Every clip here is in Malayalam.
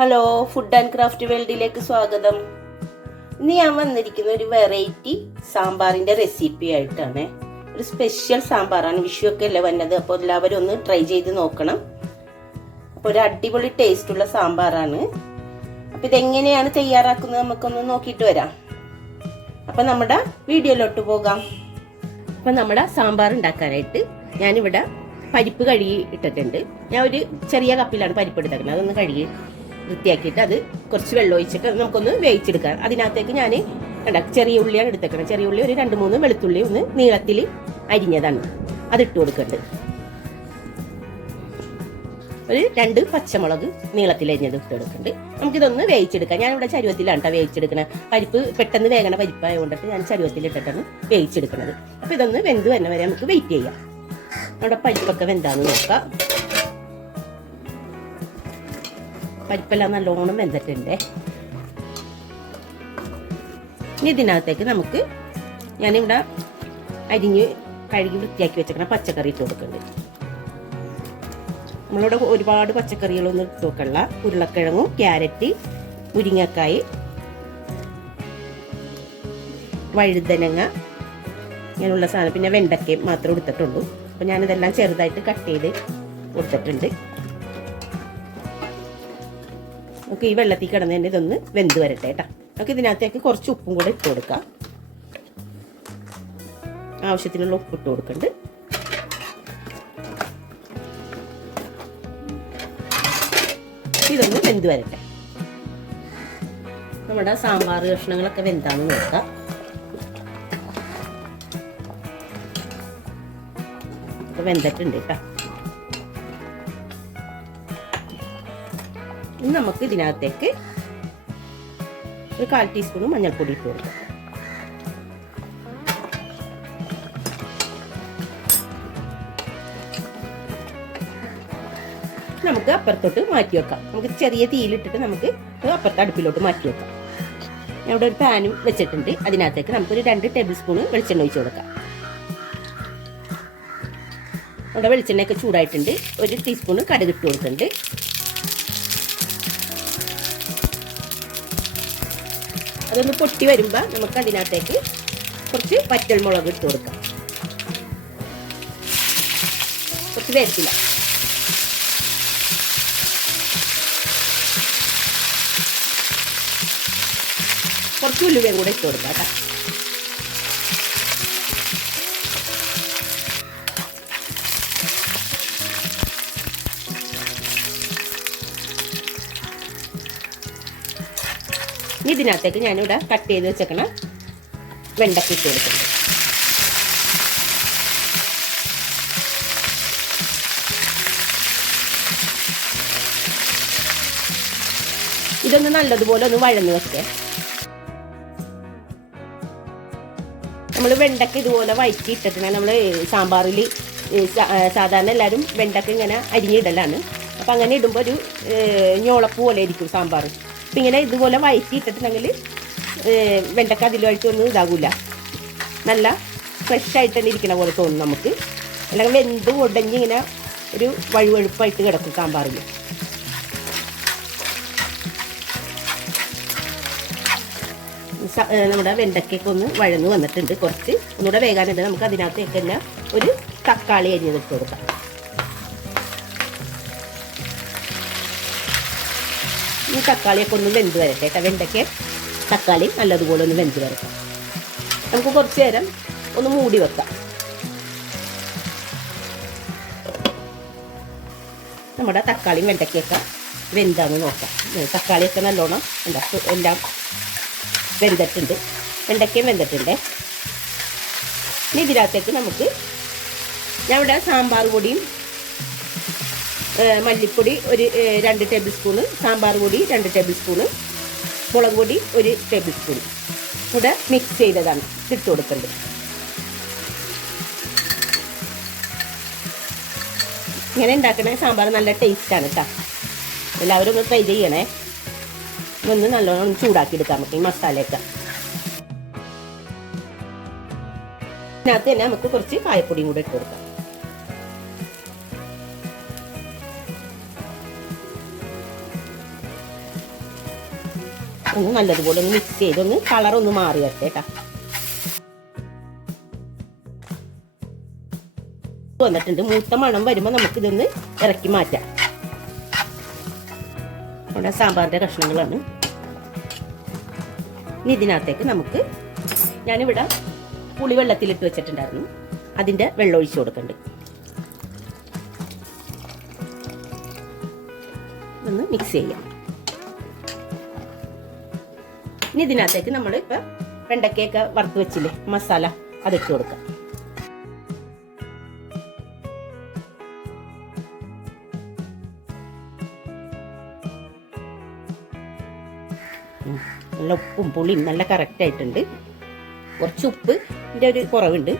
ഹലോ, ഫുഡ് ആൻഡ് ക്രാഫ്റ്റ് വേൾഡിലേക്ക് സ്വാഗതം. ഇന്ന് ഞാൻ വന്നിരിക്കുന്ന ഒരു വെറൈറ്റി സാമ്പാറിൻ്റെ റെസിപ്പി ആയിട്ടാണ്. ഒരു സ്പെഷ്യൽ സാമ്പാറാണ്. വിഷു ഒക്കെ അല്ലേ വന്നത്, അപ്പോൾ എല്ലാവരും ഒന്ന് ട്രൈ ചെയ്ത് നോക്കണം. അപ്പോൾ ഒരു അടിപൊളി ടേസ്റ്റുള്ള സാമ്പാറാണ്. അപ്പോൾ ഇതെങ്ങനെയാണ് തയ്യാറാക്കുന്നത് നമുക്കൊന്ന് നോക്കിയിട്ട് വരാം. അപ്പം നമ്മുടെ വീഡിയോയിലോട്ട് പോകാം. അപ്പം നമ്മുടെ സാമ്പാർ ഉണ്ടാക്കാനായിട്ട് ഞാനിവിടെ പരിപ്പ് കഴുകി ഇട്ടിട്ടുണ്ട്. ഞാൻ ഒരു ചെറിയ കപ്പിലാണ് പരിപ്പ് എടുത്തേക്കുന്നത്. അതൊന്ന് കഴുകി വൃത്തിയാക്കിയിട്ട് അത് കുറച്ച് വെള്ളം ഒഴിച്ചിട്ട് നമുക്കൊന്ന് വേവിച്ചെടുക്കാം. അതിനകത്തേക്ക് ഞാൻ ചെറിയ ഉള്ളിയാണ് എടുത്തേക്കുന്നത്. ചെറിയ ഉള്ളി ഒരു 2-3 വെളുത്തുള്ളി ഒന്ന് നീളത്തിൽ അരിഞ്ഞതാണ്, അതിട്ട് കൊടുക്കുന്നുണ്ട്. ഒരു 2 പച്ചമുളക് നീളത്തിൽ അരിഞ്ഞത് ഇട്ട് കൊടുക്കുന്നുണ്ട്. നമുക്കിതൊന്ന് വേവിച്ചെടുക്കാം. ഞാനിവിടെ ചരുവത്തിലാണ് കേട്ടോ വേവിച്ചെടുക്കുന്നത്. പരിപ്പ് പെട്ടെന്ന് വേഗണ പരിപ്പായതുകൊണ്ടിട്ട് ഞാൻ ചരുവത്തിൽ ഇട്ടിട്ടാണ് വേവിച്ചെടുക്കുന്നത്. അപ്പോൾ ഇതൊന്ന് വെന്ത് തന്നെ വരെ നമുക്ക് വെയിറ്റ് ചെയ്യാം. നമ്മുടെ പരിപ്പൊക്കെ വെന്താന്ന് നോക്കാം. പരിപ്പെല്ലാം നല്ലോണം വെന്തിട്ടുണ്ട്. ഇനി ഇതിനകത്തേക്ക് നമുക്ക് ഞാനിവിടെ അരിഞ്ഞ് കഴുകി വൃത്തിയാക്കി വെച്ചേക്കണ പച്ചക്കറി ഇട്ട് കൊടുക്കുന്നുണ്ട്. നമ്മളിവിടെ ഒരുപാട് പച്ചക്കറികളൊന്നും ഇട്ട് വെക്കണ്ട. ഉരുളക്കിഴങ്ങും ക്യാരറ്റ്, മുരിങ്ങക്കായ്, വഴുതനങ്ങ, ഇങ്ങനെയുള്ള സാധനം, പിന്നെ വെണ്ടയ്ക്കയും മാത്രമേ എടുത്തിട്ടുള്ളൂ. അപ്പോൾ ഞാനിതെല്ലാം ചെറുതായിട്ട് കട്ട് ചെയ്ത് കൊടുത്തിട്ടുണ്ട്. നമുക്ക് ഈ വെള്ളത്തിൽ കിടന്ന് തന്നെ ഇതൊന്ന് വെന്ത് വരട്ടെ കേട്ടോ. നമുക്ക് ഇതിനകത്തേക്ക് കുറച്ച് ഉപ്പും കൂടെ ഇട്ട് കൊടുക്കാം. ആവശ്യത്തിനുള്ള ഉപ്പ് ഇട്ട് കൊടുക്കുന്നുണ്ട്. ഇതൊന്ന് വെന്ത് വരട്ടെ. നമ്മുടെ സാമ്പാർ കഷ്ണങ്ങളൊക്കെ വെന്താന്ന് നോക്കാം. വെന്തിട്ടുണ്ട് കേട്ടോ. ഇനി നമുക്ക് ഇതിനകത്തേക്ക് ഒരു 1/4 ടീസ്പൂൺ മഞ്ഞൾപ്പൊടി ഇട്ട് കൊടുക്കാം. നമുക്ക് അപ്പുറത്തോട്ട് മാറ്റി വെക്കാം. നമുക്ക് ചെറിയ തീയിലിട്ടിട്ട് നമുക്ക് അപ്പുറത്തെ അടുപ്പിലോട്ട് മാറ്റി വെക്കാം. ഞാൻ ഇവിടെ ഒരു പാനും വെച്ചിട്ടുണ്ട്. അതിനകത്തേക്ക് നമുക്കൊരു 2 ടേബിൾ സ്പൂൺ വെളിച്ചെണ്ണ ഒഴിച്ച് കൊടുക്കാം. നമ്മുടെ വെളിച്ചെണ്ണയൊക്കെ ചൂടായിട്ടുണ്ട്. 1 ടീസ്പൂൺ കടുക് ഇട്ട് കൊടുക്കുന്നുണ്ട്. അതൊന്ന് പൊട്ടി വരുമ്പോൾ നമുക്ക് അതിനകത്തേക്ക് കുറച്ച് വറ്റൽമുളക് ഇട്ട് കൊടുക്കാം. കുറച്ച് വേപ്പില, കുറച്ച് ഉലുവയും കൂടെ ഇട്ട് കൊടുക്കാം കേട്ടോ. ഇതിനകത്തേക്ക് ഞാനിവിടെ കട്ട് ചെയ്ത് വെച്ചേക്കണ വെണ്ടയ്ക്ക ഇട്ട് കൊടുക്കുന്നുണ്ട്. ഇതൊന്ന് നല്ലതുപോലെ ഒന്ന് വഴന്ന് വെക്കേ. നമ്മൾ വെണ്ടയ്ക്ക ഇതുപോലെ വഴറ്റി ഇട്ടിട്ടാണ് നമ്മൾ സാമ്പാറിൽ സാധാരണ എല്ലാവരും വെണ്ടയ്ക്ക ഇങ്ങനെ അരിഞ്ഞിടലാണ്. അപ്പം അങ്ങനെ ഇടുമ്പോൾ ഒരു ഞോളപ്പ് പോലെ ഇരിക്കും സാമ്പാർ. അപ്പം ഇങ്ങനെ ഇതുപോലെ വഴറ്റി ഇട്ടിട്ടുണ്ടെങ്കിൽ വെണ്ടക്ക അതിലുമായിട്ടൊന്നും ഇതാകില്ല. നല്ല ഫ്രഷ് ആയിട്ട് തന്നെ ഇരിക്കണ പോലെ തോന്നും നമുക്ക്. അല്ലെങ്കിൽ വെന്ത് ഉടഞ്ഞ് ഇങ്ങനെ ഒരു വഴുവഴുപ്പായിട്ട് കിടക്കും സാമ്പാറിൽ. നമ്മുടെ വെണ്ടയ്ക്കൊക്കെ ഒന്ന് വഴന്ന് വന്നിട്ടുണ്ട്. കുറച്ച് ഒന്നുകൂടെ വേകാനുണ്ട്. നമുക്ക് അതിനകത്തേക്ക് തന്നെ ഒരു തക്കാളി അരിഞ്ഞിട്ട് കൊടുക്കാം. ഈ തക്കാളിയൊക്കെ ഒന്ന് വെന്ത് വരട്ടെ കേട്ടോ. വെണ്ടയ്ക്ക് തക്കാളി നല്ലതുപോലെ ഒന്ന് വെന്ത് വരട്ടെ. നമുക്ക് കുറച്ച് നേരം ഒന്ന് മൂടി വെക്കാം. നമ്മുടെ തക്കാളിയും വെണ്ടയ്ക്കൊക്കെ വെന്താന്ന് നോക്കാം. തക്കാളിയൊക്കെ നല്ലോണം എല്ലാം വെന്തിട്ടുണ്ട്. വെണ്ടയ്ക്കയും വെന്തിട്ടുണ്ട്. ഇനി ഇതിനകത്തേക്ക് നമുക്ക് ഞാൻ ഇവിടെ സാമ്പാർ പൊടിയും മല്ലിപ്പൊടി ഒരു 2 ടേബിൾ സ്പൂണ്, സാമ്പാർ പൊടി 2 ടേബിൾ സ്പൂണ്, മുളക് പൊടി 1 ടേബിൾ സ്പൂൺ ഇവിടെ മിക്സ് ചെയ്തതാണ് ഇട്ട് കൊടുക്കുന്നത്. ഇങ്ങനെ ഉണ്ടാക്കണ സാമ്പാർ നല്ല ടേസ്റ്റാണ് കേട്ടോ. എല്ലാവരും ഒന്ന് ട്രൈ ചെയ്യണേ. ഒന്ന് നല്ലോണം ചൂടാക്കി എടുക്കാം നമുക്ക് ഈ മസാലയൊക്കെ. ഇതിനകത്ത് തന്നെ നമുക്ക് കുറച്ച് കായപ്പൊടിയും കൂടെ ഇട്ട് കൊടുക്കാം. ഒന്ന് നല്ലതുപോലെ ഒന്ന് മിക്സ് ചെയ്ത് ഒന്ന് കളറൊന്ന് മാറി വരട്ടെ കേട്ടോ. വന്നിട്ടുണ്ട്. മൂത്ത മണം വരുമ്പോൾ നമുക്കിതൊന്ന് ഇറക്കി മാറ്റാം. നമ്മുടെ സാമ്പാറിൻ്റെ കഷ്ണങ്ങളാണ്. ഇനി ഇതിനകത്തേക്ക് നമുക്ക് ഞാനിവിടെ പുളി വെള്ളത്തിലിട്ട് വെച്ചിട്ടുണ്ടായിരുന്നു, അതിൻ്റെ വെള്ളം ഒഴിച്ചു കൊടുക്കണ്ട്. ഒന്ന് മിക്സ് ചെയ്യാം. ഇനി ഇതിനകത്തേക്ക് നമ്മൾ ഇപ്പം വെണ്ടക്കയൊക്കെ വറുത്ത് വെച്ചില്ലേ മസാല, അതിട്ട് കൊടുക്കാം. നല്ല ഉപ്പും പുളിയും നല്ല കറക്റ്റ് ആയിട്ടുണ്ട്. കുറച്ച് ഉപ്പിൻ്റെ ഒരു കുറവുണ്ട്.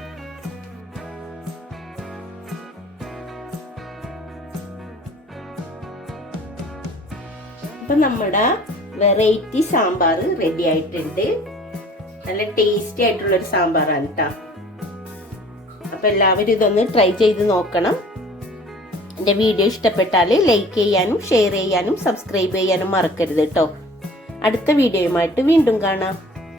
ഇപ്പം നമ്മുടെ വെറൈറ്റി സാമ്പാർ റെഡി ആയിട്ടുണ്ട്. നല്ല ടേസ്റ്റി ആയിട്ടുള്ളൊരു സാമ്പാറാണ് കേട്ടോ. അപ്പം എല്ലാവരും ഇതൊന്ന് ട്രൈ ചെയ്ത് നോക്കണം. എൻ്റെ വീഡിയോ ഇഷ്ടപ്പെട്ടാൽ ലൈക്ക് ചെയ്യാനും ഷെയർ ചെയ്യാനും സബ്സ്ക്രൈബ് ചെയ്യാനും മറക്കരുത് കേട്ടോ. അടുത്ത വീഡിയോയുമായിട്ട് വീണ്ടും കാണാം.